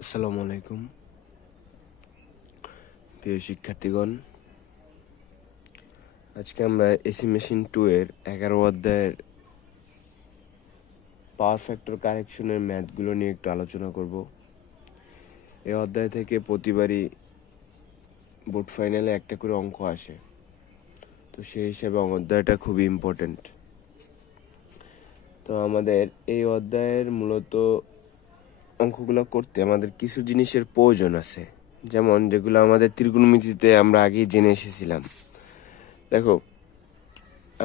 আসসালামু আলাইকুম প্রিয় শিক্ষার্থীগণ। আজকে আমরা এসি মেশিন 2 এর 11 অধ্যায়ের পাওয়ার ফ্যাক্টর কারেকশনের ম্যাথগুলো নিয়ে একটু আলোচনা করব। এই অধ্যায় থেকে প্রতিবারই বোর্ড ফাইনালে একটা করে অঙ্ক আসে, তো সেই হিসাবে অধ্যায়টা খুবই ইম্পর্টেন্ট। তো আমাদের এই অধ্যায়ের মূলত অঙ্কগুলো করতে আমাদের কিছু জিনিসের প্রয়োজন আছে, যেমন যেগুলো আমাদের ত্রিকোণমিতিতে আমরা আগেই জেনে এসেছিলাম। দেখো,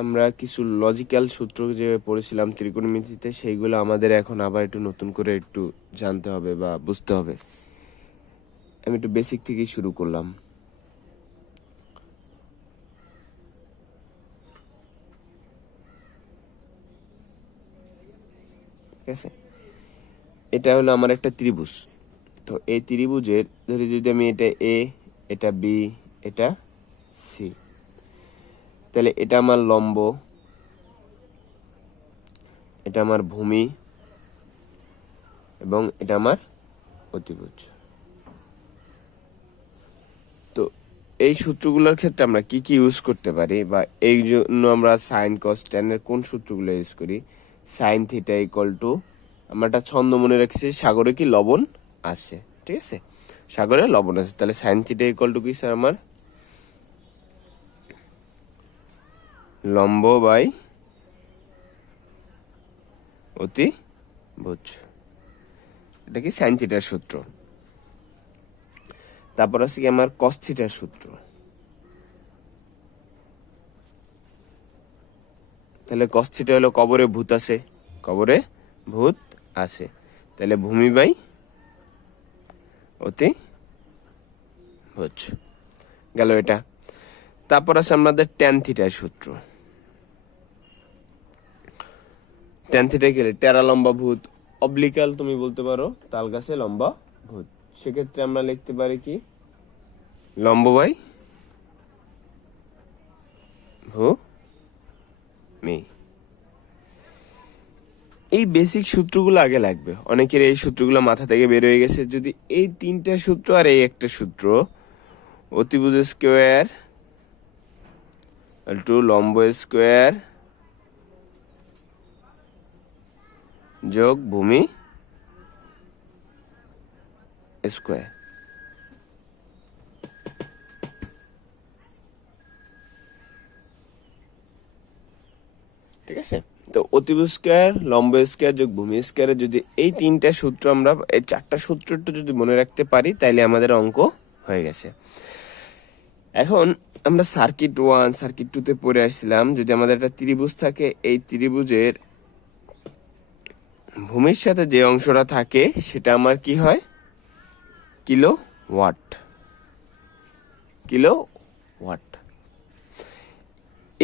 আমরা কিছু লজিক্যাল সূত্র যে পড়েছিলাম ত্রিকোণমিতিতে, সেইগুলো আমাদের এখন আবার একটু নতুন করে একটু জানতে হবে বা বুঝতে হবে। আমি একটু বেসিক থেকেই শুরু করলাম। ঠিক আছে, এটা হলো আমার একটা ত্রিভুজ। তো এই ত্রিভুজের ধরে যদি আমি এটা এ, এটা বি, এটা সি, তাহলে এটা আমার লম্ব, এটা আমার ভূমি এবং এটা আমার অতিভুজ। তো এই সূত্রগুলোর ক্ষেত্রে আমরা কি কি ইউজ করতে পারি, বা এই জন্য আমরা সাইন কস ট্যান এর কোন সূত্রগুলো ইউজ করি? সাইন থিটা ইকুয়াল টু, আমরা একটা ছন্দ মনে রেখেছি, সাগরে কি লবণ আছে। ঠিক আছে, সাগরে লবণ আছে, তাহলে সাইন থিটা ইকুয়াল টু কি স্যার? আমার লম্ব বাই অতিভুজ। এটা কি সাইন থিটার সূত্র। তারপর আছে কি আমার কস থিটার সূত্র। তাহলে কস থিটা হলো কবরে ভূত আছে, কবরে ভূত আছে, তাহলে ভূমি বাই অতিভুজ গেল এটা। তারপর আছে আমাদের ট্যান থিটার সূত্র। ট্যান থিটা গেলে টেরা লম্বা ভূত, অবলিকাল তুমি বলতে পারো তাল গাছে লম্বা ভূত। সেক্ষেত্রে আমরা লিখতে পারি কি? লম্ব বাই ভূমি। এই বেসিক সূত্রগুলো আগে লাগবে, অনেকের এই সূত্রগুলো মাথা থেকে বের হয়ে গেছে। যদি এই তিনটা সূত্র আর এই একটা সূত্র, অতিভুজ স্কোয়ার টু লম্ব স্কোয়ার যোগ ভূমি স্কোয়ার, ঠিক আছে। তো অতিভুজ স্কোয়ার, লম্ব স্কোয়ার যোগ ভূমি স্কোয়ারের যদি এই তিনটা সূত্র আমরা, এই চারটা সূত্রটা যদি মনে রাখতে পারি, তাইলে আমাদের অঙ্ক হয়ে গেছে। এখন আমরা সার্কিট 1 সার্কিট 2 তে পড়ে আসছিলাম, যদি আমাদের একটা ত্রিভুজ থাকে, এই ত্রিভুজের ভূমির সাথে যে অংশটা থাকে সেটা আমার কি হয়? Kilowatt. Kilowatt.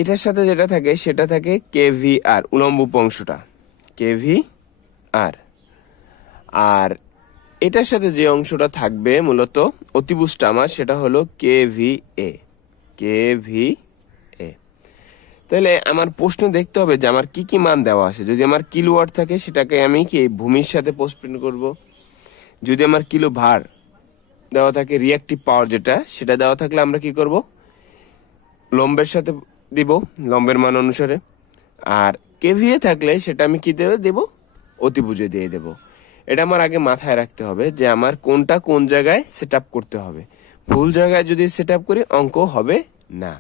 এটার সাথে যেটা থাকে সেটা থাকে কেভিআর, উলম্ব অংশটা কেভিআর। আর এটার সাথে যে অংশটা থাকবে মূলত অতিভুজটা আমার, সেটা হলো কেভিএ। তাহলে আমার প্রশ্ন দেখতে হবে যে আমার কি কি মান দেওয়া আছে। যদি আমার কিলোওয়াট থাকে, সেটাকে আমি কি ভূমির সাথে পোস্টপ্রিন্ট করব। যদি আমার কিলো ভার দেওয়া থাকে, রিয়াক্টিভ পাওয়ার যেটা, সেটা দেওয়া থাকলে আমরা কি করব? লম্বের সাথে দিব, লম্বের মান অনুসারে। আর কেভিএ থাকলে সেটা আমি কি দেব? অতিভুজে দিয়ে দেব। এটা আমার আগে মাথায় রাখতে হবে যে আমার কোনটা কোন জায়গায় সেট আপ করতে হবে। ভুল জায়গায় যদি সেট আপ করি, অঙ্ক হবে না।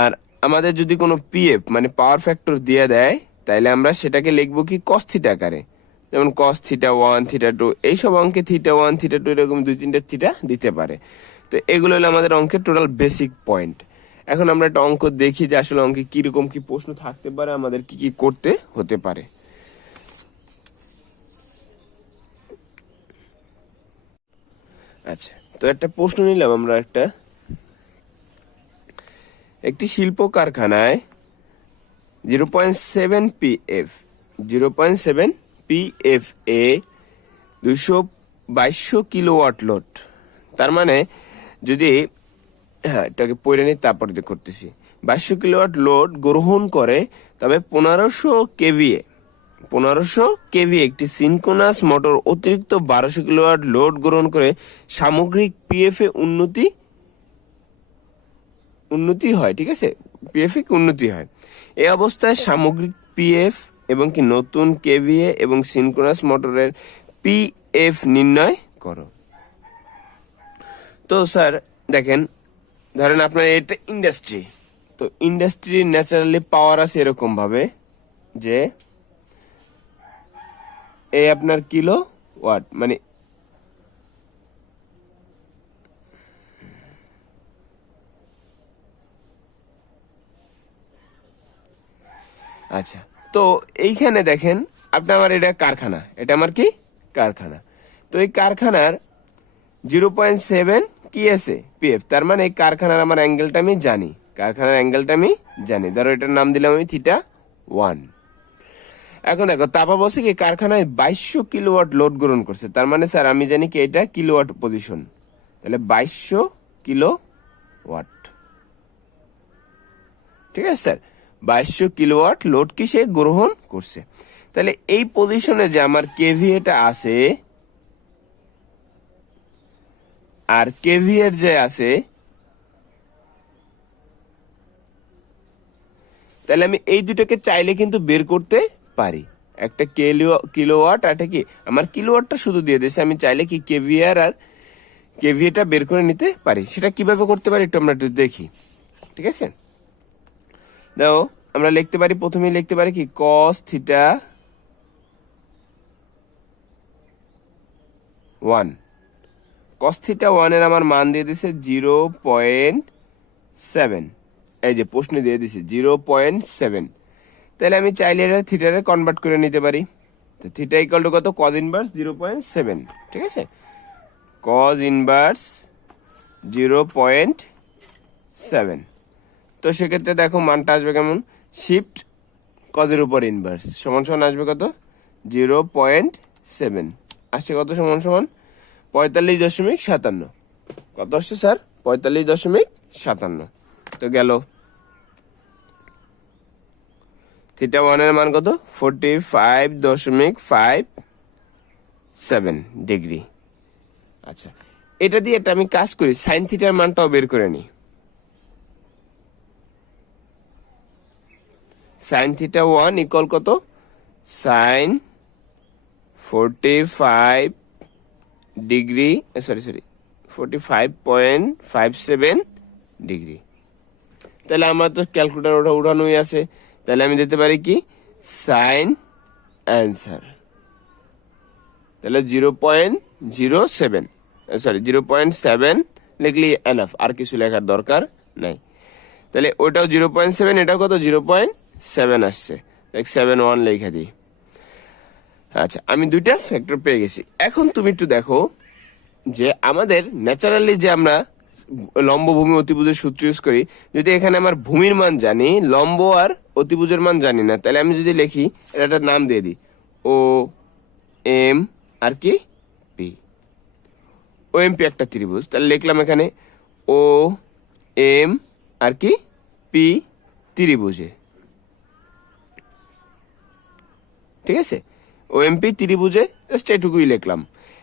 আর আমাদের যদি কোনো পিএফ মানে পাওয়ার ফ্যাক্টর দিয়ে দেয়, তাইলে আমরা সেটাকে লিখবো কি? কস থিটা আকারে। যেমন কস থিটা 1, থিটা 2, এইসব অঙ্কে থিটা 1, থিটা 2 এরকম 2-3টা থিটা দিতে পারে। তো এগুলো হলো আমাদের অঙ্কের টোটাল বেসিক পয়েন্ট। এখন আমরা একটা অঙ্ক দেখি যে আসলে অঙ্কে কিরকম কি প্রশ্ন থাকতে পারে, আমাদের কি কি করতে হতে পারে। আচ্ছা, তো একটা প্রশ্ন নিলাম আমরা। একটি শিল্প কারখানায় 0.7 পিএফ 0.7 পিএফ এ 222 কিলোওয়াট লোড। তার মানে যদি, হ্যাঁ এটাকে পড়ে নিই তারপরে করতেছি। 22 কিলোওয়াট লোড গ্রহণ করে, তবে 1500 কেভিএ 1500 কেভি একটি সিনক্রোনাস মোটর অতিরিক্ত 1200 কিলোওয়াট লোড গ্রহণ করে সামগ্রিক পিএফ এ উন্নতি হয়, ঠিক আছে, পিএফ এ উন্নতি হয়। এই অবস্থায় সামগ্রিক পিএফ এবং কি নতুন কেভিএ এবং সিনক্রোনাস মোটরের পিএফ নির্ণয় করো। তো স্যার দেখেন, ধরেন আপনার এটা ইন্ডাস্ট্রি, তো ইন্ডাস্ট্রির ন্যাচারালি পাওয়ার আছে এরকম ভাবে যে এই আপনার কিলো ওয়াট মানে আচ্ছা, তো এইখানে দেখেন আপনি আমার এটা কারখানা, এটা আমার কি কারখানা। তো এই কারখানার 0.7 কি আছে পিএফ, তার মানে এই কারখানার আমার অ্যাঙ্গেলটা আমি জানি, কারখানার অ্যাঙ্গেলটা আমি জানি, ধরো এটার নাম দিলাম আমি θ1। এখন দেখো তাপা বলছে কি কারখানায় 2200 কিলোওয়াট লোড গ্রহণ করছে, তার মানে স্যার আমি জানি কি এটা কিলোওয়াট পজিশন, তাহলে 2200 কিলোওয়াট, ঠিক আছে স্যার, 2200 কিলোওয়াট লোড কি সে গ্রহণ করছে। তাহলে এই পজিশনে যে আমার কেভিএটা আছে আর কেভিএর যে আছে, তাহলে আমি এই দুটাকে চাইলে কিন্তু বের করতে পারি, একটা কিলোওয়াট আর কি আমার কিলোওয়াটটা শুধু দিয়ে দিয়েছে, আমি চাইলে কি কেভিআর আর কেভিএটা বের করে নিতে পারি। সেটা কিভাবে করতে পারি একটু আমরা একটু দেখি, ঠিক আছে। দেখো আমরা লিখতে পারি, প্রথমেই লিখতে পারি কি cos θ1, cos θ1 এর আমার মান দিয়ে দিছে 0.7, এই যে প্রশ্ন দিয়ে দিছে 0.7, তাহলে আমি চাইলে এটা থিটারে কনভার্ট করে নিতে পারি। তো থিটা ইকুয়াল টু কত, cos ইনভার্স 0.7, ঠিক আছে, cos ইনভার্স 0.7। তো সেক্ষেত্রে দেখো মানটা আসবে কেমন, শিফট কজের উপর ইনভার্স সমান সমান আসবে কত 0.7, আসছে কত সমান সমান 45.57, কত আসছে স্যার 45.57। তো গেল θ1 এর মান কত 45.57 ডিগ্রি। আচ্ছা, এটা দিয়ে একটা আমি কাজ করি, সাইন থিটার মানটাও বের করে নিই। সাইন θ1 ইকুয়াল কত, সাইন 45 ডিগ্রি, সরি 45.57 ডিগ্রি। তাহলে আমার তো ক্যালকুলেটর ওটা উঠানোই আছে, তাহলে আমি দিতে পারি কি সাইন অ্যান্সার, তাহলে 0.07, সরি 0.7 লিখলি এনাফ, আর কিছু লেখার দরকার নাই। তাহলে ওটাও 0.7, এটাও কত 0.7 আসছে, 71 লেখা দিই। আচ্ছা, আমি দুইটা ফ্যাক্টর পেয়ে গেছি। এখন তুমি একটু দেখো যে আমাদের ন্যাচারালি যে আমরা লম্ব ভূমি অতিভুজের সূত্র ইউজ করি, যদি এখানে আমার ভূমির মান জানি, লম্ব আর অতিভুজের মান জানি না, তাহলে আমি যদি লিখি এটা একটা নাম দিয়ে দিই ও এম আর কি পি, ও এম পি একটা ত্রিভুজ, তাহলে লিখলাম এখানে ও এম আর কি পি ত্রিভুজে, ঠিক আছে, ওএমপি ত্রিভুজে জাস্ট এটুকুই লিখলাম।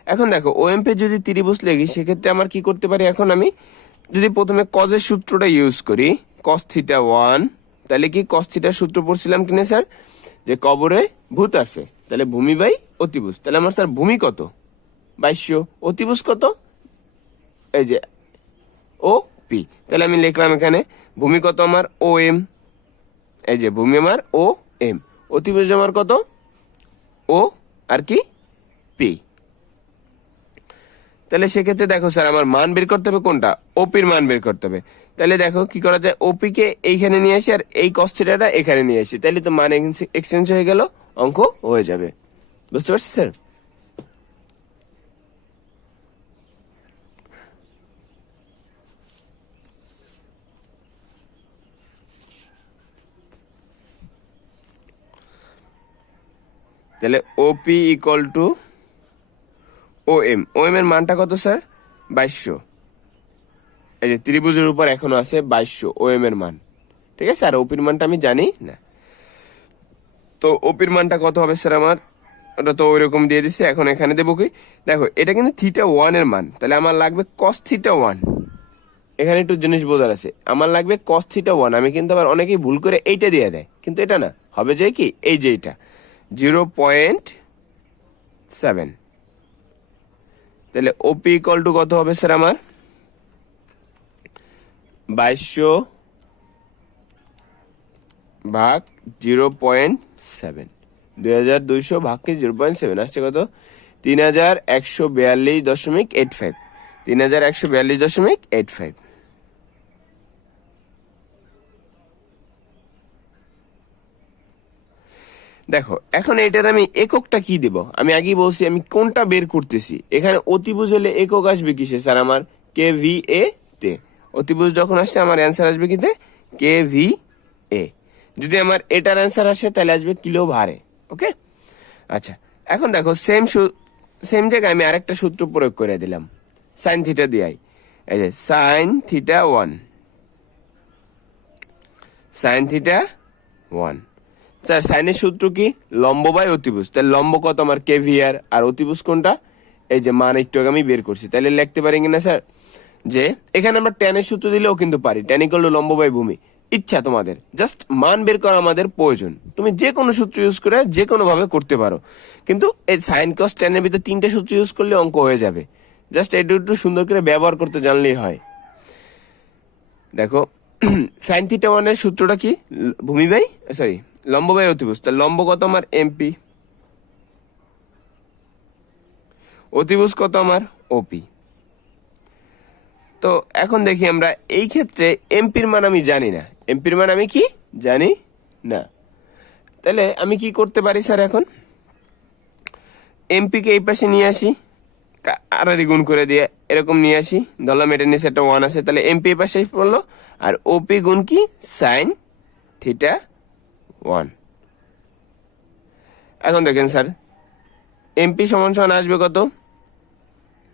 এখন দেখো ওএমপি যদি ত্রিভুজ লিখি, সেক্ষেত্রে আমার কি করতে পারি, এখন আমি যদি প্রথমে কজের সূত্রটা ইউজ করি cos θ1, তাহলে কি cos θ সূত্র পড়ছিলাম কিনা স্যার, যে কবরে ভূত আছে, তাহলে ভূমি বাই অতিভুজ, তাহলে আমার স্যার ভূমি কত 2200, অতিভুজ কত এই যে ও পি, তাহলে আমি লিখলাম এখানে ভূমি কত আমার ও এম, এই যে ভূমি আমার ও এম, অতিভুজ আমার কত ও আর কি পি। তাহলে সেক্ষেত্রে দেখো স্যার আমার মান বের করতে হবে কোনটা, ওপির মান বের করতে হবে। তাহলে দেখো কি করা যায়, ওপি কে এইখানে নিয়ে আসি আর এই cos θ-টা এখানে নিয়ে আসি, তাহলে তো মান এক্সচেঞ্জ হয়ে গেল, অঙ্ক হয়ে যাবে। বুঝতে পারছি স্যার? তাহলে OP equal to O M, O M এর মানটা কত স্যার 2200, এই যে ত্রিভুজের উপর এখনো আছে 2200 ও এম এর মান, ঠিক আছে, আর ওপির মানটা আমি জানি না। তো তো ওপির মানটা কত হবে স্যার আমার? ওটা তো ওইরকম দিয়ে দিচ্ছে। এখন এখানে দেবো কি, দেখো এটা কিন্তু θ1 এর মান, তাহলে আমার লাগবে cos θ1। এখানে একটু জিনিস বোঝার আছে, আমার লাগবে cos θ1। আমি কিন্তু আবার অনেকেই ভুল করে এইটা দিয়ে দেয়, কিন্তু এটা না, হবে যে কি এই যে এটা 0.7। তাহলে ওপি ইকুয়াল টু কত হবে স্যার আমার? 2200 ভাগ 0.7, 2200 ভাগ কি 0.7 আসছে কত? 3142.85, 3142.85। দেখো এখন এটার আমি এককটা কি দেব? আমি আগেই বলছি আমি কোনটা বের করতেছি। এখানে অতিভুজ হলে একক আসবে কিসে স্যার আমার? KVA তে। অতিভুজ যখন আসছে আমার অ্যান্সার আসবে কিতে? KVA। যদি আমার এটার অ্যান্সার আসে তাহলে আসবে কিলো ভারে। ওকে, আচ্ছা এখন দেখো সেম জায়গায় আমি আরেকটা সূত্র প্রয়োগ করে দিলাম সাইন থিটা দিয়ে। এই যে sine theta 1, sine theta 1। Sir সাইনের সূত্র কি? লম্ব বাই অতিভুজ। তাহলে লম্ব কত আমার? KVR, আর অতিভুজ কোনটা? এই যে মান একটু আগে আমি বের করছি। তাহলে লিখতে পারি কিনা স্যার যে এখানে আমরা ট্যানের সূত্র দিলেও কিন্তু পারি, ট্যান ইকুয়াল টু লম্ব বাই ভূমি। ইচ্ছা তোমাদের, জাস্ট মান বের করা আমাদের প্রয়োজন। তুমি যে কোনো সূত্র ইউজ করে যে কোনো ভাবে করতে পারো, কিন্তু এই সাইন কস ট্যানের ভিতরে 3টে সূত্র ইউজ করলে অঙ্ক হয়ে যাবে। জাস্ট এটা একটু সুন্দর করে ব্যবহার করতে জানলেই হয়। দেখো সাইন থিটা 1 এর সূত্রটা কি? ভূমি বাই সরি লম্ব বাই অতিভুজ। তাহলে লম্ব কত আমার? MP। অতিভুজ কত আমার? OP। তো এখন দেখি আমরা এই ক্ষেত্রে এমপির মান আমি জানি না, এমপির মান আমি কি জানি না। তাহলে আমি কি করতে পারি স্যার? এখন এমপি কে এই পাশে নিয়ে আসি, আড়াআড়ি গুণ করে দিয়ে এরকম নিয়ে আসি, ধরলাম এটা নিচে একটা 1 আছে, তাহলে এমপি এই পাশে পড়লো, আর ওপি গুণ কি সাইন থিটা 1। এখন দেখেন স্যার এমপি সমান সমান আসবে কত?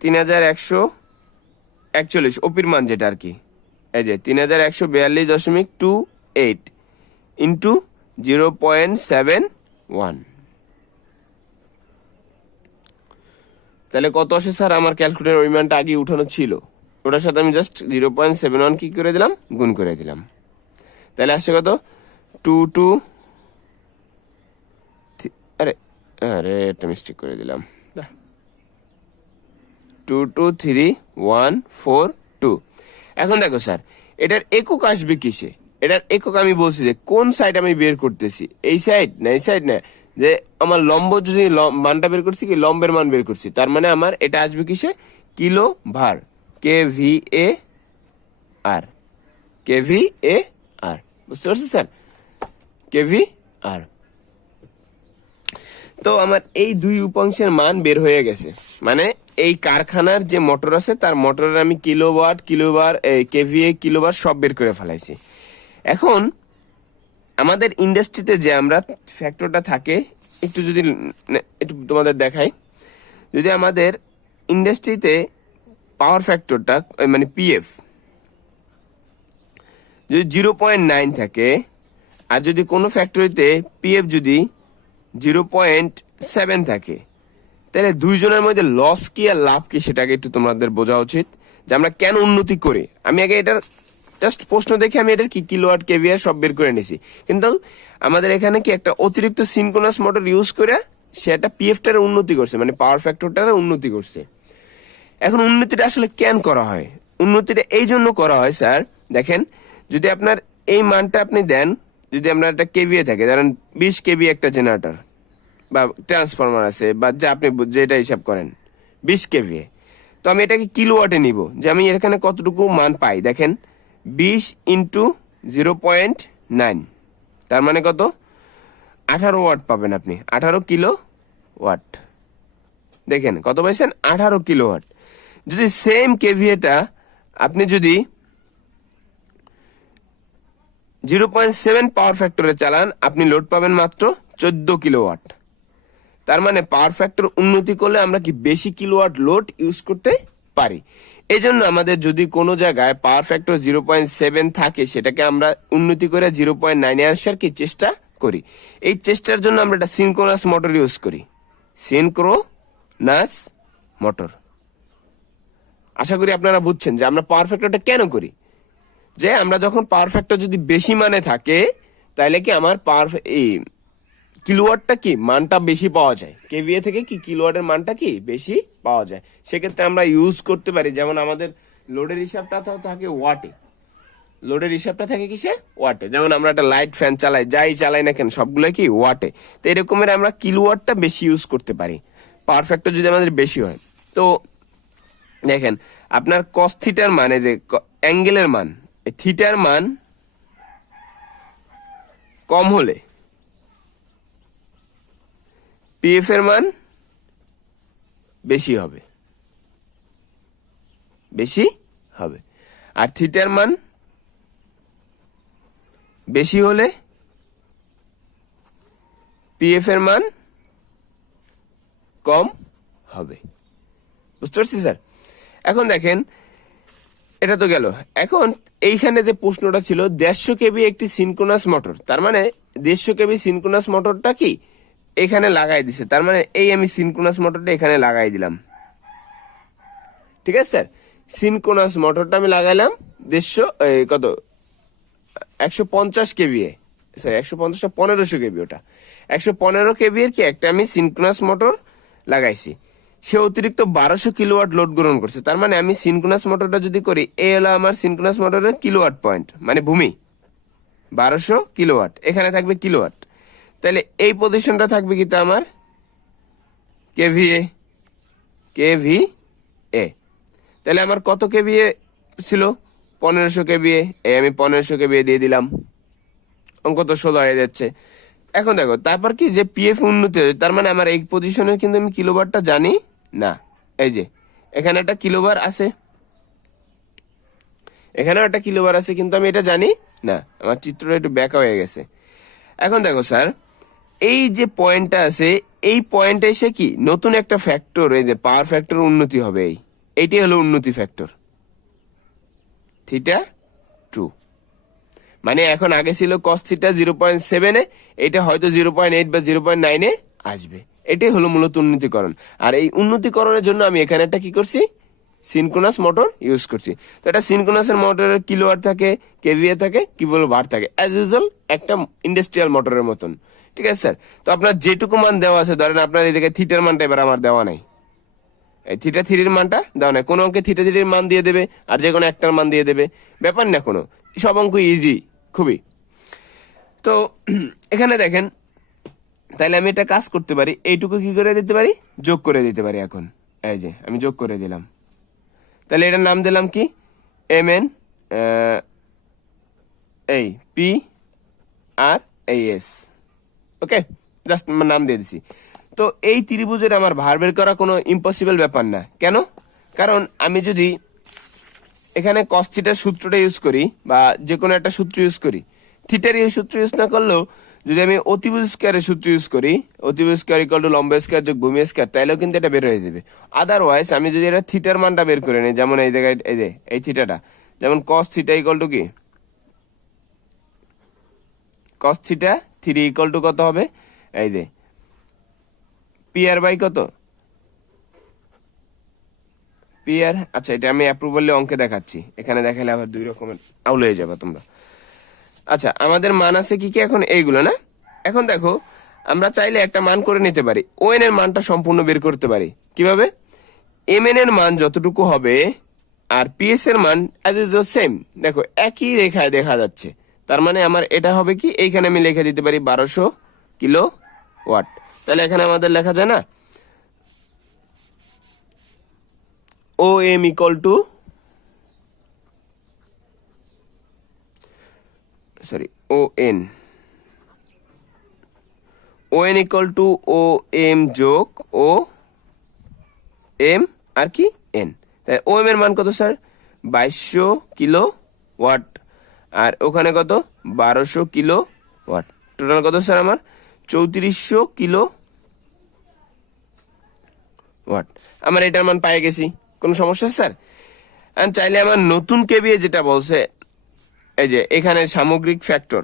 3141, ওপির মান যেটা আর কি, এই যে 3142.28 ইন্টু 0.71। তাহলে কত আসে স্যার আমার? ক্যালকুলেটর ওই মানটা আগে উঠানো ছিল, ওটার সাথে আমি জাস্ট 0.71 কি করে দিলাম? গুণ করে দিলাম। তাহলে আসছে কত? 22 আরে আরে একটা মিস্টেক করে দিলাম, 223142। এখন দেখো স্যার এটার একক আসবে কিসে? এটার একক আমি বলছি যে কোন সাইড আমি বের করতেছি, এই সাইড না এই সাইড না, যে আমার লম্ব যদি মানটা বের করছি কি লম্বের মান বের করছি, তার মানে আমার এটা আসবে কিসে? কিলো ভার, KVA আর, KVA আর, বুঝতে পারছি স্যার? KVR। তো আমার এই দুই উপাংশের মান বের হয়ে গেছে, মানে এই কারখানার যে মোটর আছে তার মোটরের আমি কিলোওয়াট, কিলোবার, KVA, কিলোবার সব বের করে ফেলাইছি। এখন আমাদের ইন্ডাস্ট্রিতে যে আমরা ফ্যাক্টরটা থাকে, একটু যদি একটু তোমাদের দেখাই, যদি আমাদের ইন্ডাস্ট্রিতে পাওয়ার ফ্যাক্টরটা মানে PF যদি 0.9 থাকে, আর যদি কোনো ফ্যাক্টরিতে PF যদি 0.7 থাকে, তাহলে দুইজনের মধ্যে লস কি আর লাভ কি সেটাকে একটু তোমাদের বোঝা উচিত, যে আমরা কেন উন্নতি করি। আমি আগে এটার জাস্ট প্রশ্ন দেখে আমি এটার কি কিলোওয়াট KVA সব বের করে নিছি, কিন্তু আমাদের এখানে কি একটা অতিরিক্ত সিনক্রোনাস মোটর ইউজ করে সে একটা PF-টার উন্নতি করছে, মানে পাওয়ার ফ্যাক্টরটার উন্নতি করছে। এখন উন্নতিটা আসলে কেন করা হয়? উন্নতিটা এই জন্য করা হয় স্যার, দেখেন যদি আপনার এই মানটা আপনি দেন, যদি আপনার একটা KVA থাকে, ধরেন 20 KVA একটা জেনারেটর বা ট্রান্সফরমার আছে, বা যা আপনি যেটা হিসাব করেন 20 KVA, তো আমি এটাকে কিলোওয়াটে নিব, যে আমি এখানে কতটুকু মান পাই। দেখেন 20 ইন্টু 0.9, তার মানে কত? 18 ওয়াট পাবেন আপনি, 18 কিলো ওয়াট। দেখেন কত পাইছেন? 18 কিলোওয়াট। যদি সেম KVA-টা আপনি যদি 0.7 পাওয়ার ফ্যাক্টরে চালান, আপনি লোড পাবেন মাত্র 14 কিলোওয়াট। তার মানে পাওয়ার ফ্যাক্টর উন্নতি করলে আমরা কি বেশি কিলোওয়াট লোড ইউজ করতে পারি। এই জন্য আমাদের যদি কোনো জায়গায় পাওয়ার ফ্যাক্টর 0.7 থাকে, সেটাকে আমরা উন্নতি করে 0.9 আসার কি চেষ্টা করি। এই চেষ্টার জন্য আমরা একটা সিনক্রোনাস মোটর ইউজ করি, সিনক্রোনাস মোটর। আশা করি আপনারা বুঝছেন যে আমরা পাওয়ার ফ্যাক্টরটা কেন করি। যে আমরা যখন পাওয়ার ফ্যাক্টর যদি বেশি মানে থাকে, তাহলে কি আমার এই কিলোওয়াটটা কি মানটা বেশি পাওয়া যায়, কেভিএ থেকে কি কিলোওয়াটের মানটা কি বেশি পাওয়া যায়। সেক্ষেত্রে আমরা ইউজ করতে পারি, যেমন আমাদের লোডের হিসাবটা থাকে ওয়াটে, লোডের হিসাবটা থাকে কিসে, ওয়াটে। যেমন আমরা একটা লাইট ফ্যান চালাই, যাই চালাই না কেন সবগুলো কি ওয়াটে। তো এরকমের আমরা কিলোওয়াটটা বেশি ইউজ করতে পারি পাওয়ার ফ্যাক্টর যদি আমাদের বেশি হয়। তো দেখেন আপনার কস থিটার মানে যে অ্যাঙ্গেলের মান, থিটার মান কম হলে পিএফ এর মান বেশি হবে, বেশি হবে। আর থিটার মান বেশি হলে পিএফ এর মান কম হবে। বুঝতে পারছি স্যার? এখন দেখেন এটা তো গেল। এখন এইখানে যে প্রশ্নটা ছিল 150 কেবি একটি সিনক্রোনাস মোটর, তার মানে 150 কেবি সিনক্রোনাস মোটরটা কি এখানে লাগাই দিছে, তার মানে এই আমি সিনক্রোনাস মোটরটা এখানে লাগাই দিলাম। ঠিক আছে স্যার, সিনক্রোনাস মোটরটা আমি লাগাইলাম 150 কত 150 কেভিএ, সরি 150 1500 কেবি, ওটা 115 কেবি এর কি একটা আমি সিনক্রোনাস মোটর লাগাইছি। সে অতিরিক্ত 1200 কিলোওয়াট লোড গ্রহণ করছে। তার মানে আমি সিনক্রোনাস মোটরটা যদি করি, এ হলো আমার সিনক্রোনাস মোটরের কিলোওয়াট পয়েন্ট, মানে ভূমি 1200 কিলোওয়াট, এখানে থাকবে কিলোওয়াট। তাহলে এই পজিশনটা থাকবে কিন্তু আমার কেভিএ, কেভিএ। তাহলে আমার কত কেভিএ ছিল, 1500 কেভিএ। এই আমি 1500 কেভিএ দিয়ে দিলাম, অঙ্ক তো 16 হয়ে যাচ্ছে। এখন দেখো তারপর কি যে পিএফ উন্নতি হয়েছে, তার মানে আমার এই পজিশনে কিন্তু আমি কিলোবারটা জানি না। এই যে এখানে একটা কিলোবার আছে, এখানেও একটা কিলোবার আছে, কিন্তু আমি এটা জানি না, আমার চিত্রটা একটু ব্যাকা হয়ে গেছে। এখন দেখো স্যার, এই যে পয়েন্টটা আছে, এই পয়েন্টে এসে কি নতুন একটা ফ্যাক্টর, এই যে পাওয়ার ফ্যাক্টর উন্নতি হবে, এইটাই হলো উন্নতি ফ্যাক্টর থিটা 2। মানে এখন আগে ছিল কস থিটা 0.7 এ, এটা হয়তো 0.8 বা 0.9 এ আসবে। এটাই হলো মূলত উন্নতিকরণ। আর এই উন্নতিকরণের জন্য আমি এখানে একটা কি করছি, সিনক্রোনাস মোটর ইউজ করছি। তো এটা সিনক্রোনাসের মোটরের কিলোওয়াট থাকে, কেভিএ থাকে, কি বলবো ভার থাকে, অ্যাজ ইউজুয়াল একটা ইন্ডাস্ট্রিয়াল মোটরের মতন। ঠিক আছে স্যার? তো আপনার যেটুকু মান দেওয়া আছে, ধরেন আপনার এদিকে থিটার মানটা এবার আমার দেওয়া নাই, এই থিটা থ্রির মানটা দেওয়া নাই। কোনো অঙ্কে থিটা থ্রির মান দিয়ে দেবে, আর যে কোনো একটার মান দিয়ে দেবে, ব্যাপার না কোনো, সব অঙ্ক ইজি খুবই। তো এখানে দেখেন, তাহলে আমি এটা কাজ করতে পারি, এইটুকু কি করে দিতে পারি, যোগ করে দিতে পারি। এখন এই যে আমি যোগ করে দিলাম, তাহলে এটার নাম দিলাম কি, এম এন এই পি আর এই এস। ওকে, জাস্ট নাম দিয়ে দিছি। তো এই ত্রিভুজের আমার ভার বের করা কোনো ইম্পসিবল ব্যাপার না। কেন? কারণ আমি যদি এখানে কস থিটার সূত্রটা ইউজ করি, বা যে কোনো একটা সূত্র ইউজ করি, থিটার এই সূত্র ইউজ না করলেও যদি আমি অতিভুজ স্কয়ারের সূত্র ইউজ করি, অতিভুজ স্কয়ার ইকুয়াল টু লম্ব স্কয়ার যোগ ভূমি স্কয়ার, তাইলেও কিন্তু এটা বের হয়ে যাবে। আদারওয়াইজ আমি যদি এটা থিটার মানটা বের করে নিই, যেমন এই জায়গায় এই যে এই থিটাটা, যেমন কস থিটা ইকুয়াল টু কি, কস থিটা 3 ইকুয়াল টু কত হবে, এই যে পি আর বাই কত, পি আর, আচ্ছা এটা আমি অ্যাপ্রুভালি অঙ্কে দেখাচ্ছি, এখানে দেখালে আবার দুই রকমের আউল হয়ে যাবে তোমরা। আচ্ছা আমাদের মান আছে কি কি এখন এইগুলো না। এখন দেখো আমরা চাইলে একটা মান করে নিতে পারি, ও এন এর মানটা সম্পূর্ণ বের করতে পারি কিভাবে, এম এন এর মান যতটুকু হবে আর পিএস এর মান অ্যাজ ইজ দ্য সেম। দেখো একই রেখায় দেখা যাচ্ছে, তার মানে আমার এটা হবে কি, এইখানে আমি লিখে দিতে পারি 1200 কিলো ওয়াট। তাহলে এখানে আমাদের লেখা যায় না, O M equal to, sorry O N, O N equal to O M যোগ ও এম আর কি এন। তাই ও এম এর মান কত স্যার, 2200 কিলো ওয়াট, আর ওখানে কত 1200 কিলো ওয়াট, টোটাল কত স্যার আমার 3400 কিলো ওয়াট। আমার এটার মান পাই গেছি, কোনো সমস্যা স্যার? চাইলে আমার নতুন কেবিএ যেটা বলছে, এই যে এখানে সামগ্রিক ফ্যাক্টর,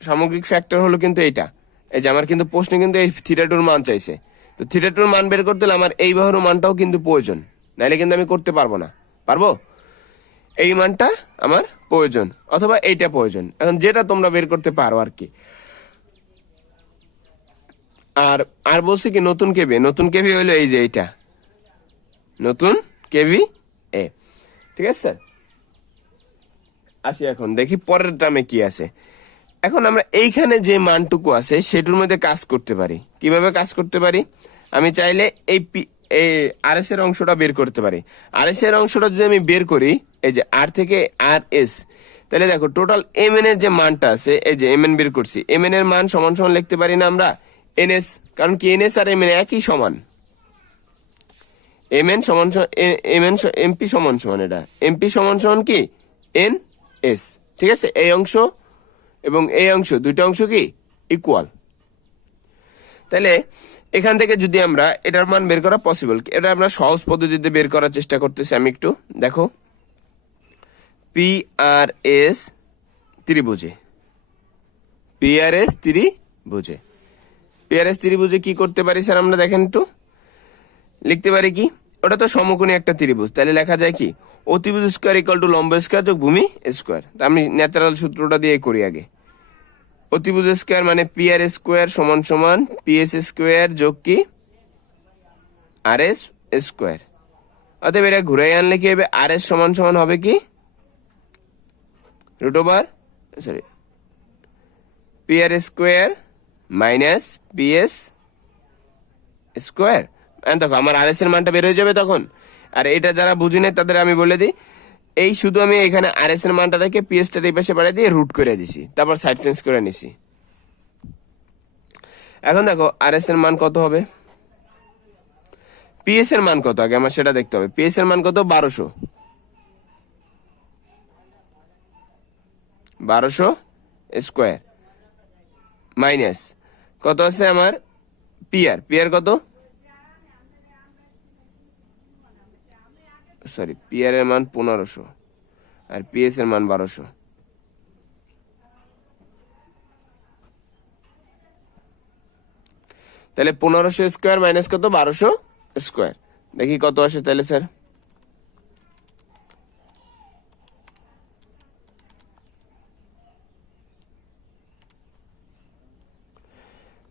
সামগ্রিক ফ্যাক্টর হলো কিন্তু এইটা, এই যে আমার কিন্তু প্রশ্ন কিন্তু এই থিটা টুর মান চাইছে, তো থিটা টুর মান বের করতে হলে আমার এই বাহুর মানটাও কিন্তু প্রয়োজন, নাইলে কিন্তু আমি করতে পারবো না। পারবো? এই মানটা আমার প্রয়োজন অথবা এইটা প্রয়োজন, এখন যেটা তোমরা বের করতে পারো আর কি। আর আর বলছি কি নতুন কেবি, নতুন কেবি হইলো এই যে এইটা নতুন কেবি এ। ঠিক আছে স্যার, আসি এখন দেখি পরের টার্মে কি আছে। এখন আমরা এইখানে যে মানটুকু আছে সেটার মধ্যে কাজ করতে পারি। কিভাবে কাজ করতে পারি? আমি চাইলে এই আর এস এর অংশটা বের করতে পারি। আর এস এর অংশটা যদি আমি বের করি, এই যে আর থেকে আর এস, তাহলে দেখো টোটাল এম এন এর যে মানটা আছে, এই যে এম এন বের করছি, এম এন এর মান সমান সমান লিখতে পারি না আমরা এন এস, কারণ কি এন এস আর এম এন একই সমান। এম এন সমান এম এন এমপি সমান সমান, এটা এমপি সমান সমান কি এন এস। ঠিক আছে, এই অংশ এবং এই অংশ দুইটা অংশ কি ইকুয়াল। তাহলে এখান থেকে যদি আমরা এটার মান বের করা পসিবল, এটা আমরা সহজ পদ্ধতিতে বের করার চেষ্টা করতেছি। আমি একটু দেখো, P R S ত্রিভুজে, P R S ত্রিভুজে, P R S ত্রিভুজে কি করতে পারি স্যার আমরা দেখেন একটু, লিখতে পারি কি, ওটা তো সমকোণী একটা ত্রিভুজ, তাহলে লেখা যায় কি অতিভুজ স্কোয়ার ইকুয়াল টু লম্ব স্কোয়ার যোগ ভূমি স্কোয়ার। তা আমি ন্যাচারাল সূত্রটা দিয়ে করি আগে। অতিভুজ স্কোয়ার মানে পি আর স্কোয়ার সমান সমান পি এস স্কোয়ার যোগ কি আর এস স্কোয়ার। অতএব এটা ঘুরাই আনলে কি হবে, আর এস সমান সমান হবে কি root over sorry P R square minus P S square. দেখো আমার আর এস এর মানটা বের হয়ে যাবে তখন। আর এটা যারা বুঝি নাই তাদের আমি বলে দিই, এই শুধু আমি এখানে আর এস এর মানটা রেখে পি এস টা এই পাশে বাড়াই দিয়ে রুট করে দিছি, তারপর সাইড চেঞ্জ করে নিছি। এখন দেখো আর এস এর মান কত হবে, পি এস এর মান কত আগে আমার সেটা দেখতে হবে। পি এস এর মান কত 1200, 1200 স্কোয়ার মাইনাস কত আছে আমার পিআর, পিআর কত সরি পিআর এর মান 1500 আর পিএস এর মান 1200। তাহলে 1500 স্কোয়ার মাইনাস কত 1200 স্কোয়ার, দেখি কত আসে তাহলে স্যার।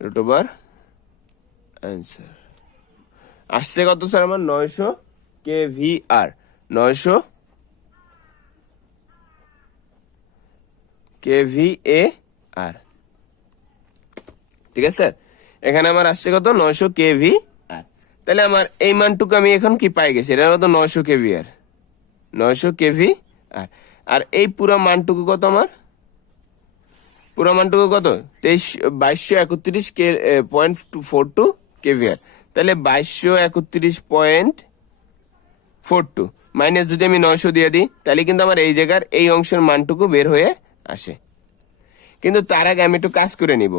রুট ওভার অ্যান্সার আসছে কত স্যার আমার 900 kVAr, 900 kVAr। ঠিক আছে স্যার, এখানে আমার আসছে কত 900 kVAr। তাহলে আমার এই মানটুকু আমি এখন কি পাই গেছি, এটা কত 900 kVAr, 900 kVAr। আর এই পুরো মানটুকু কত আমার, পুরো মানটুকু কত 2231.42 kVAr। তাহলে 2231.42 মাইনাস যদি আমি 900 দিয়ে দিই, তাহলে কিন্তু আমার এই জায়গার এই অংশের মানটুকু বের হয়ে আসে। কিন্তু তার আগে আমি একটু কাজ করে নিব।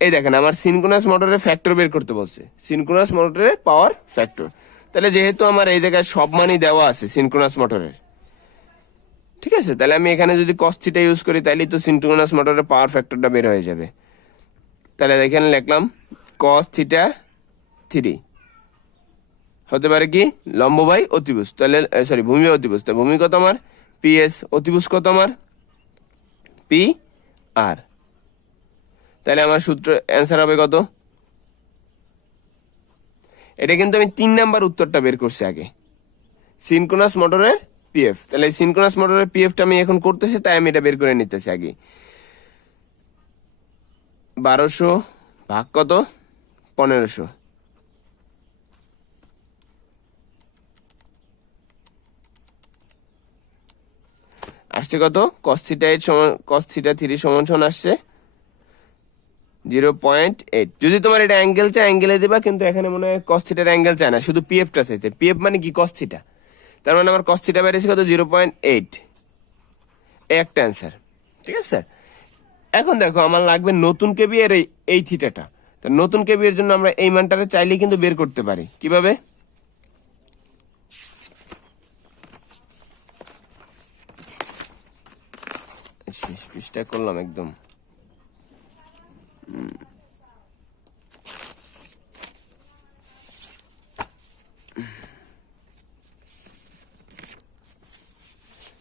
এই দেখেন আমার সিনক্রোনাস মোটরের ফ্যাক্টর বের করতে বলছে, সিনক্রোনাস মোটরের পাওয়ার ফ্যাক্টর। তাহলে যেহেতু আমার এই জায়গায় সব মানই দেওয়া আছে সিনক্রোনাস মোটরের, ঠিক আছে, তাহলে আমি এখানে যদি cos থিটা ইউজ করি তাহলে তো সিনক্রোনাস মোটরের পাওয়ার ফ্যাক্টরটা বের হয়ে যাবে। তাহলে এখানে লিখলাম cos থিটা 3 হতে পারে কি লম্ব বাই অতিভুজ, তাহলে সরি ভূমি বাই অতিভুজ। তাহলে ভূমি কত আমার পিএস, অতিভুজ কত আমার পি আর। তাহলে আমার সূত্র অ্যান্সার হবে কত, এটা কিন্তু আমি 3 নাম্বার উত্তরটা বের করছি আগে, সিনক্রোনাস মোটরের পিএফ। তাহলে সিনক্রোনাস মোটরের পিএফটা আমি এখন করতেছি, তাই আমি এটা বের করে নিতেছি আগে। 1200 ভাগ কত 1500, আসছে কত cos থিটা 8 সমান cos থিটা 3 সমান সমান আসছে 0.8। যদি তোমার এটা অ্যাঙ্গেল চাই অ্যাঙ্গেলে দিবা, কিন্তু এখানে মনে হয় cos থিটার অ্যাঙ্গেল চায় না, শুধু পিএফটা চাইছে। পিএফ মানে কি cos থিটা, তার মানে আমার cos থিটা বেরিয়েছে কত 0.8, একটা অ্যান্সার। ঠিক আছে স্যার, এখন দেখো আমার লাগবে নতুন কেবি এর এই থিটাটা। তো নতুন কেবি এর জন্য আমরা এই মানটাকে চাইলে কিন্তু বের করতে পারি। কিভাবে, শেষ পৃষ্ঠা করলাম একদম।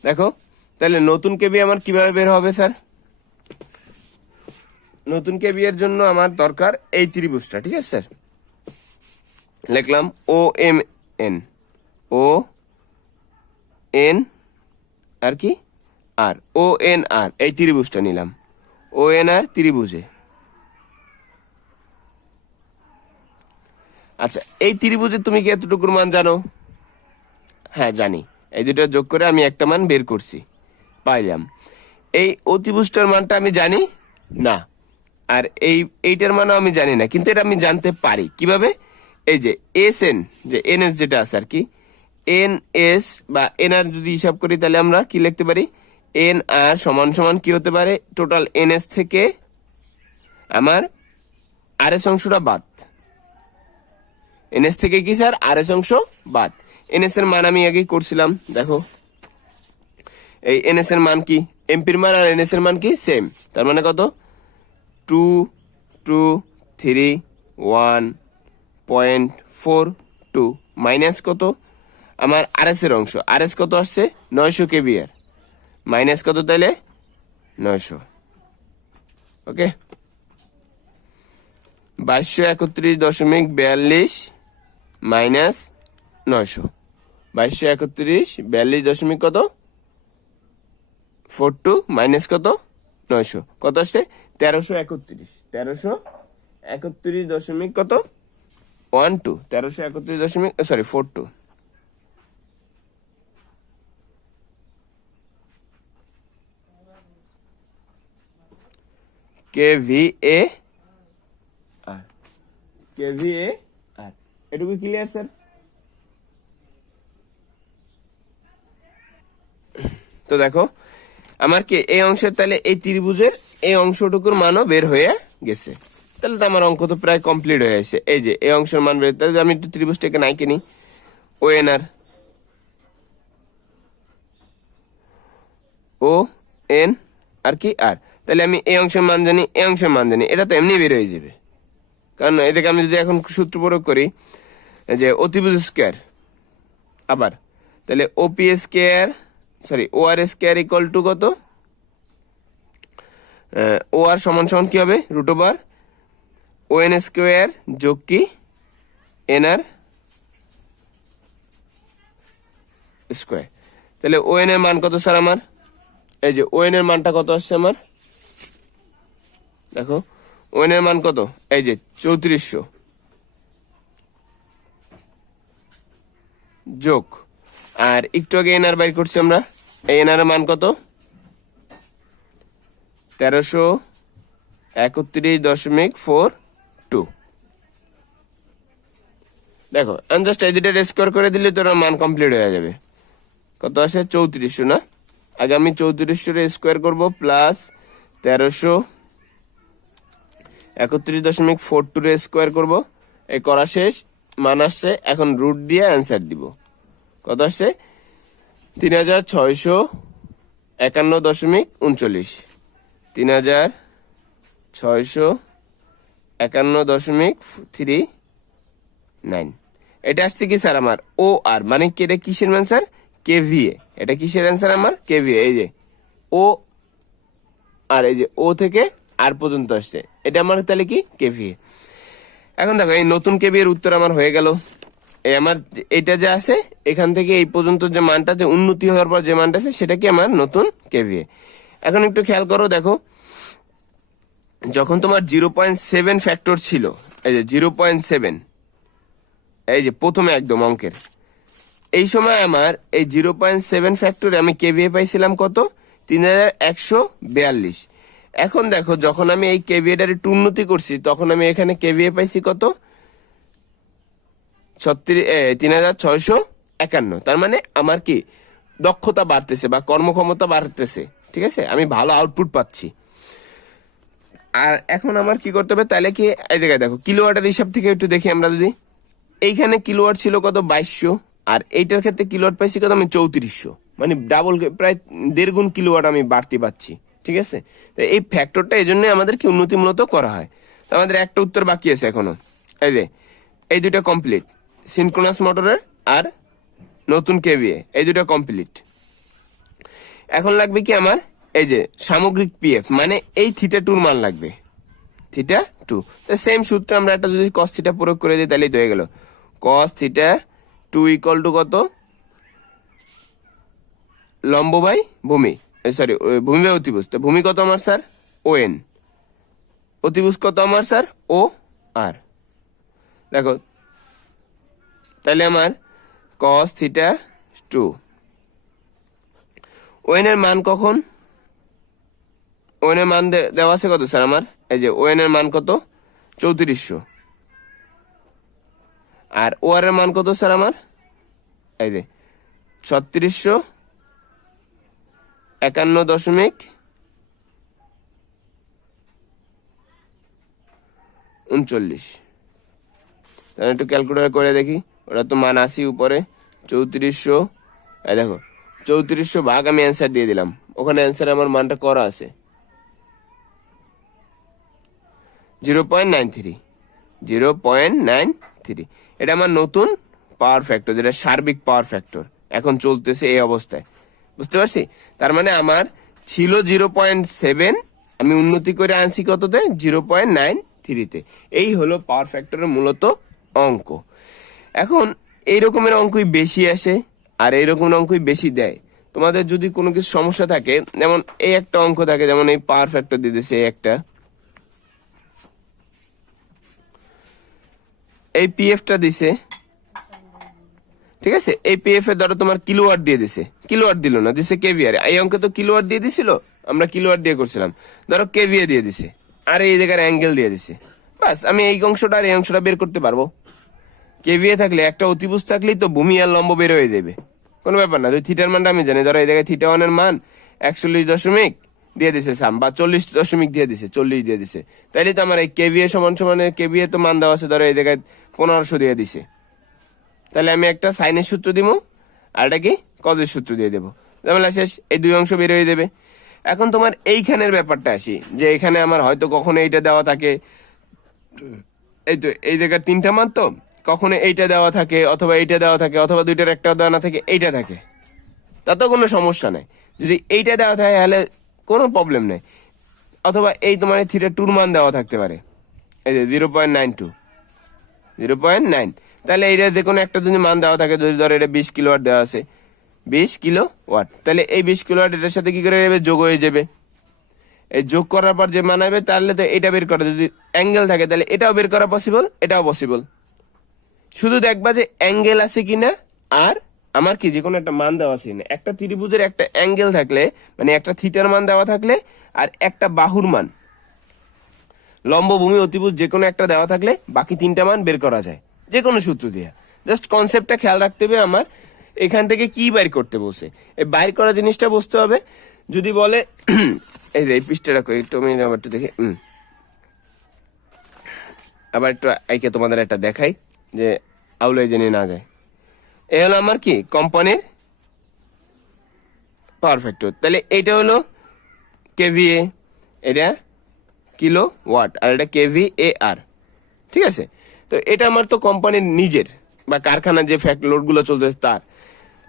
দেখো তাহলে নতুন কেবি আমার কিভাবে বের হবে স্যার? নতুন কেবি এর জন্য আমার দরকার এই ত্রিভুজটা, ঠিক আছে স্যার? লিখলাম ও এম এন, ও এন আর কি আর, ও এন আর, এই ত্রিভুজটা নিলাম, ও এন আর ত্রিভুজে। আচ্ছা, এই ত্রিভুজে তুমি কি এতটুকুর মান জানো? হ্যাঁ জানি। এই দুটো যোগ করে আমি একটা মান বের করছি, পাইলাম। এই অতিভুজটার মানটা আমি জানি না, আর এইটার মানও আমি জানি না, কিন্তু এটা আমি জানতে পারি কিভাবে? এই যে এস এন, যে এন এস যেটা আছে আর কি, এন এস বা এন আর যদি হিসাব করি তাহলে আমরা কি লিখতে পারি? এন আর সমান সমান কি হতে পারে? টোটাল এন এস থেকে আমার আর এস অংশটা বাদ। এন এস থেকে কি স্যার? আর এস অংশ বাদ। এন এস এর মান আমি আগেই করছিলাম, দেখো এই এন এস এর মান কি? এমপির মান আর এন এস এর মান কি? সেম। তার মানে কত? 223.1.42 মাইনাস কত? আমার আর এস এর অংশ, আর এস কত আসছে? 900 কেভিআর, মাইনাস কত তাইলে? 900। ওকে, 2231.42 মাইনাস 900, 2231.42 কত? 42 মাইনাস কত? 900, কত আসছে? 1331, 1331 কত? 12, 1331 সরি 42। কেভিএ আর, কেভিএ আর, এটুকু ক্লিয়ার স্যার? তো দেখো আমার কি এই অংশের, তাহলে এই ত্রিভুজের এই অংশটুকুর মানও বের হয়ে গেছে। তাহলে তো আমার অঙ্ক তো প্রায় কমপ্লিট হয়ে গেছে। এই যে এই অংশের মান বের, তাহলে আমি একটু ত্রিভুজটাকে নাই কিনি, ও এন আর, ও এন আর কি আর, তাহলে আমি এই অংশের মান জানি, এই অংশের মান জানি, এটা তো এমনি বের হয়ে যাবে। কারণ এদিকে আমি যদি এখন সূত্র প্রয়োগ করি যে অতিভুজ স্কয়ার, আবার তাহলে OP square sorry O R square equal to কত? ও আর সমান সমান কি হবে? Root over O N square যোগ কি এন আর স্কয়ার। তাহলে ও এন এর মান কত স্যার আমার? এই যে ও এন এর মানটা কত আসছে আমার, দেখো ও এন এর মান কত? এই যে 3400 যোগ, আর একটু আগে এনআর বাইর করছি আমরা, এই এনআর এর মান কত? 1331.42। দেখো আমি জাস্ট এই দুটো স্কোয়ার করে দিলে তোর মান কমপ্লিট হয়ে যাবে। কত আসে? 3400 না? আগে আমি 3400 স্কোয়ার করবো, প্লাস 1331.42 স্কোয়ার করবো। এই করা শেষ, মান আসছে, এখন রুট দিয়ে অ্যান্সার দিব। কত আসছে? 3651.39, 3651.39। এটা আসছে কি স্যার আমার? ও আর, মানে কি এটা কিসের মান স্যার? কেভিএ। এটা কিসের অ্যান্সার আমার? কেভিএ। এই যে ও আর, এই যে ও থেকে আর পর্যন্ত আসছে, এটা আমার তাহলে কি? কেভিএ। এখন দেখো এই নতুন কেবি এর উত্তর আমার হয়ে গেল। এই আমার এটা যে আছে এখান থেকে এই পর্যন্ত যে মানটা, যে উন্নতি হওয়ার পর যে মানটা আছে, সেটা কি আমার নতুন কেভিএ। এখন একটু খেয়াল করো, দেখো যখন তোমার 0.7 ফ্যাক্টর ছিল, এই যে 0.7, এই যে প্রথমে একদম অঙ্কের, এই সময় আমার এই 0.7 ফ্যাক্টরে আমি কেভিএ পাইছিলাম কত? 3142। এখন দেখো যখন আমি এই কেভিএটার একটু উন্নতি করছি, তখন আমি এখানে কেভিএ পাইছি কত? 3651। তার মানে আমার কি দক্ষতা বাড়তেছে বা কর্মক্ষমতা বাড়তেছে, ঠিক আছে, আমি ভালো আউটপুট পাচ্ছি। আর এখন আমার কি করতে হবে তাহলে? কি এই জায়গায় দেখো কিলোওয়াটের হিসাব থেকে একটু দেখি আমরা, যদি এইখানে কিলোওয়াট ছিল কত? 2200, আর এইটার ক্ষেত্রে কিলোওয়াট পাইছি কত? আমি 3400, মানে ডাবল, প্রায় 1.5 গুণ কিলোওয়াট আমি বাড়তি পাচ্ছি, ঠিক আছে। তো এই ফ্যাক্টরটা এই জন্য আমাদের কি উন্নতি মূলত করা হয়। তো আমাদের একটা উত্তর বাকি আছে এখনো, এই যে এই দুটো কমপ্লিট, সিনক্রোনাস মোটরের আর নতুন কেভিএ, এই দুটো কমপ্লিট। এখন লাগবে কি আমার এই যে সামগ্রিক পিএফ, মানে এই থিটা টুর মান লাগবে, থিটা টু। সেম সূত্র আমরা একটা যদি কস থিটা প্রয়োগ করে দিই তাহলেই তো হয়ে গেল। Cos theta two equal to কত, লম্ব বাই ভূমি, সরি ভূমি বাই অতিভুজ। তো ভূমি কত আমার স্যার, ও এন, অতিভুজ কত আমার স্যার, ও আর। দেখো তাহলে আমার cos theta two, O N এর মান কখন, ও এন এর মান দেওয়া আছে কত স্যার আমার, এই যে ও এন এর মান কত 3400, আর ও আর এর মান কত স্যার আমার, এই যে 3651.39। তাহলে একটু ক্যালকুলেটর করে দেখি, ওটা তো মান 80 উপরে 3400, এই দেখো 3400 ভাগ আমি অ্যান্সার দিয়ে দিলাম, ওখানে অ্যান্সার আমার মানটা করা আছে 0.93, 0.93। এটা আমার নতুন পাওয়ার ফ্যাক্টর, যেটা সার্বিক পাওয়ার ফ্যাক্টর এখন চলতেছে এই অবস্থায়, বুঝতে পারছি। তার মানে আমার ছিল 0.7, আমি উন্নতি করে আনছি কততে, 0.93-তে। এই হলো পাওয়ার ফ্যাক্টরের মূলত অঙ্ক। এখন এই রকমের অঙ্কই বেশি আসে আর এই রকমের অঙ্কই বেশি দেয়। তোমাদের যদি কোনো কিছু সমস্যা থাকে, যেমন এই একটা অঙ্ক থাকে, যেমন এই পাওয়ার ফ্যাক্টর দিয়ে দিছে একটা, এই পিএফটা দিছে, ঠিক আছে, এই পিএফ এর ধরো তোমার কিলোওয়াট দিয়ে দিছে, কিলোওয়াট দিল না, দিছে কেভিআর। এই অঙ্কে তো কিলোওয়াট দিয়ে দিছিল, আমরা কিলোওয়াট দিয়ে করছিলাম, ধরো কেভিএ দিয়ে দিছে, আর এই জায়গার অ্যাঙ্গেল দিয়ে দিছে। বাস আমি এই অংশটা আর এই অংশটা বের করতে পারবো। কেভিএ থাকলে, একটা অতিভুজ থাকলেই তো ভূমি আর লম্ব বের হয়ে যাবে, কোনো ব্যাপার না। থিটার মানটা আমি জানি, ধরো এই জায়গায় থিটা ওয়ানের মান 41 দশমিক দিয়ে দিছে সাম, বা 40 দশমিক দিয়ে দিছে, 40 দিয়ে দিছে, তাইলে তো আমার এই কেভিএ সমান সমান, কেভিএ তো মান দেওয়া আছে ধরো এই জায়গায় 1500 দিয়ে দিছে, তাহলে আমি একটা সাইনের সূত্র দিব আর এটা কি কজের সূত্র দিয়ে দেবো, ঝামেলা শেষ, এই দুই অংশ বের হয়ে যাবে। এখন তোমার এইখানের ব্যাপারটা আসি, যে এখানে আমার হয়তো কখনো এইটা দেওয়া থাকে, এই তো এই জায়গার 3টা মান, তো কখনো এইটা দেওয়া থাকে, অথবা এইটা দেওয়া থাকে, অথবা দুইটার একটা দেওয়া না থাকে, এইটা থাকে, তাতেও কোনো সমস্যা নাই। যদি এইটা দেওয়া থাকে তাহলে কোনো প্রবলেম নেই, অথবা এই তোমার থিটা টুর মান দেওয়া থাকতে পারে, এই যে 0.92, 0.9, তাহলে এইটা যে কোনো একটা যদি মান দেওয়া থাকে, যদি ধরো এটা 20 কিলোওয়াট দেওয়া আছে, 20 কিলোওয়াট, তাহলে এই 20 কিলোওয়াট এটার সাথে কি করে যাবে, যোগ হয়ে যাবে। এই যোগ করার পর যে মান আসবে, তাহলে তো এটা বের করা, যদি অ্যাঙ্গেল থাকে তাহলে এটাও বের করা পসিবল, এটাও পসিবল। শুধু দেখবা যে অ্যাঙ্গেল আছে কিনা, আর আমার কি যে কোনো একটা মান দেওয়া আছে কিনা। একটা ত্রিভুজের একটা অ্যাঙ্গেল থাকলে, মানে একটা থিটার মান দেওয়া থাকলে, আর একটা বাহুর মান, লম্ব ভূমি অতিভুজ যে কোনো একটা দেওয়া থাকলে, বাকি 3টা মান বের করা যায় যে কোনো সূত্র দিয়ে। জাস্ট কনসেপ্টটা খেয়াল রাখতে হবে আমার, এখান থেকে কি বাইর করতে বসে, এই বাইর করা জিনিসটা বুঝতে হবে। যদি বলে এই যে এই পৃষ্ঠাটা একটু আমি আবার একটু দেখি, আবার একটু আইকে তোমাদের একটা দেখাই, যে আউলাই জেনে না যায়। এই হলো আমার কি কোম্পানির পাওয়ার ফ্যাক্টর। তাহলে এইটা হলো কেভিএ, এটা কিলো ওয়াট, আর এটা কেভিএ আর, ঠিক আছে। তো এটা আমার তো কোম্পানির নিজের বা কারখানার যে লোড গুলো চলতেছে তার।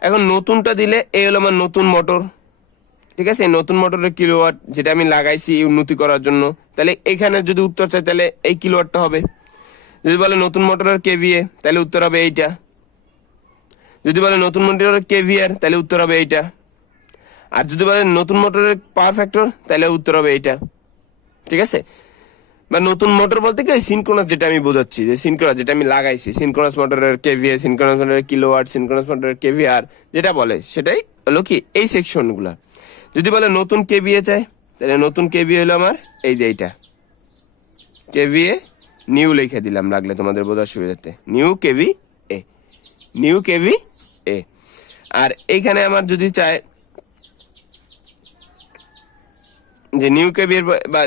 এখন নতুনটা দিলে এই হলো আমার নতুন মোটর, ঠিক আছে, এই নতুন মোটরের কিলোওয়াট যেটা আমি লাগাইছি উন্নতি করার জন্য, তাহলে এখানে যদি উত্তর চাই তাহলে এই কিলোওয়াটটা হবে। যদি বলে নতুন মোটরের কেভিএ, তাহলে উত্তর হবে এইটা। যদি বলে নতুন মোটরের কেভিআর, তাহলে উত্তর হবে এইটা। আর যদি বলে নতুন মোটরের পাওয়ার ফ্যাক্টর, তাহলে উত্তর হবে এইটা, ঠিক আছে। বা নতুন মোটর বলতে কি সিনক্রোনাস, যেটা আমি বোঝাচ্ছি, যে সিনক্রোনাস যেটা আমি লাগাইছি, সিনক্রোনাস মোটরের কেভিএ, সিনক্রোনাস মোটরের কিলোওয়াট, সিনক্রোনাস মোটরের কেভিআর, যেটা বলে সেটাই হলো কি এই সেকশন গুলা। যদি বলে নতুন কেভিএ চাই, তাহলে নতুন কেভিএ হলো আমার এই যে এইটা, কেভিএ নিউ লিখে দিলাম, লাগলে তোমাদের বোঝার সুবিধাতে, নিউ কেভি এ, নিউ কেভি এ। আর এইখানে আমার যদি চায় যে নিউ কেভি বা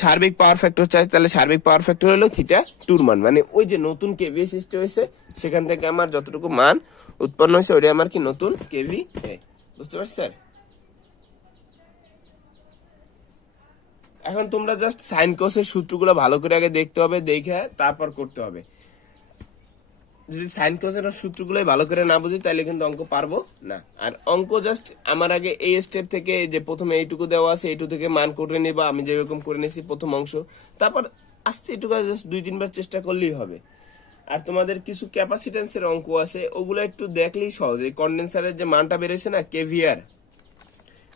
সার্বিক পাওয়ার ফ্যাক্টর চাই, তাহলে সার্বিক পাওয়ার ফ্যাক্টর হলো থিটা টুর মান, মানে ওই যে নতুন কেভি সৃষ্টি হয়েছে সেখান থেকে আমার যতটুকু মান উৎপন্ন হয়েছে ওইটা আমার কি নতুন কেভি এ, বুঝতে পারছি স্যার। এখন তোমরা জাস্ট সাইন কোসের সূত্রগুলো ভালো করে আগে দেখতে হবে, দেখে তারপর করতে হবে। যদি সাইন কোসের সূত্রগুলোই ভালো করে না বুঝি তাহলে কিন্তু অঙ্ক পারবো না। আর অঙ্ক জাস্ট আমার আগে এই স্টেপ থেকে যে প্রথমে এইটুকু দেওয়া আছে এইটুকু থেকে মান করে নিবা, আমি যেরকম করে নিয়েছি প্রথম অংশ, তারপর আস্তে এইটুকু জাস্ট 2-3 বার চেষ্টা করলেই হবে। আর তোমাদের কিছু ক্যাপাসিটেন্সের অঙ্ক আছে, ওগুলো একটু দেখলেই সহজ। এই কন্ডেন্সারের যে মানটা বেরোছে না কেভিআর,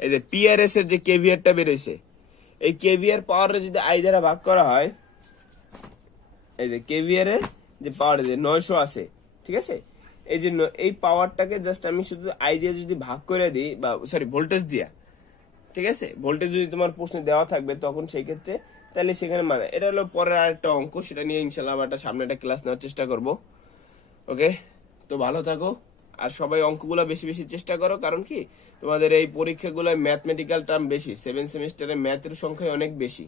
এই যে পিআরএস এর যে কেভিআরটা বেরোছে, এই কেভিআর পাওয়ারে যদি আই দ্বারা ভাগ করা হয়, এই যে কেভিআর এর যে পাওয়ার যে 900 আছে, ঠিক আছে, এই যে এই পাওয়ারটাকে জাস্ট আমি শুধু আই দিয়ে যদি ভাগ করে দিই, বা সরি ভোল্টেজ দিয়া, ঠিক আছে, ভোল্টেজ যদি তোমার প্রশ্নে দেওয়া থাকবে তখন সেই ক্ষেত্রে তাহলে সেখানে মানে এটা হলো পরের আরেকটা অঙ্ক, সেটা নিয়ে ইনশাল্লাহ আবার সামনে একটা ক্লাস নেওয়ার চেষ্টা করব। ওকে, তো ভালো থাকো আর সবাই অঙ্কগুলো বেশি বেশি চেষ্টা করো, কারণ কি তোমাদের এই পরীক্ষাগুলোয় ম্যাথমেটিক্যাল টার্ম বেশি, 7 সেমিস্টারে ম্যাথের সংখ্যা অনেক বেশি।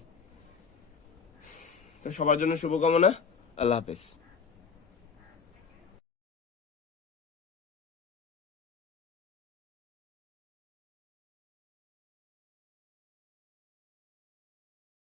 তো সবার জন্য শুভকামনা, আল্লাহ হাফেজ।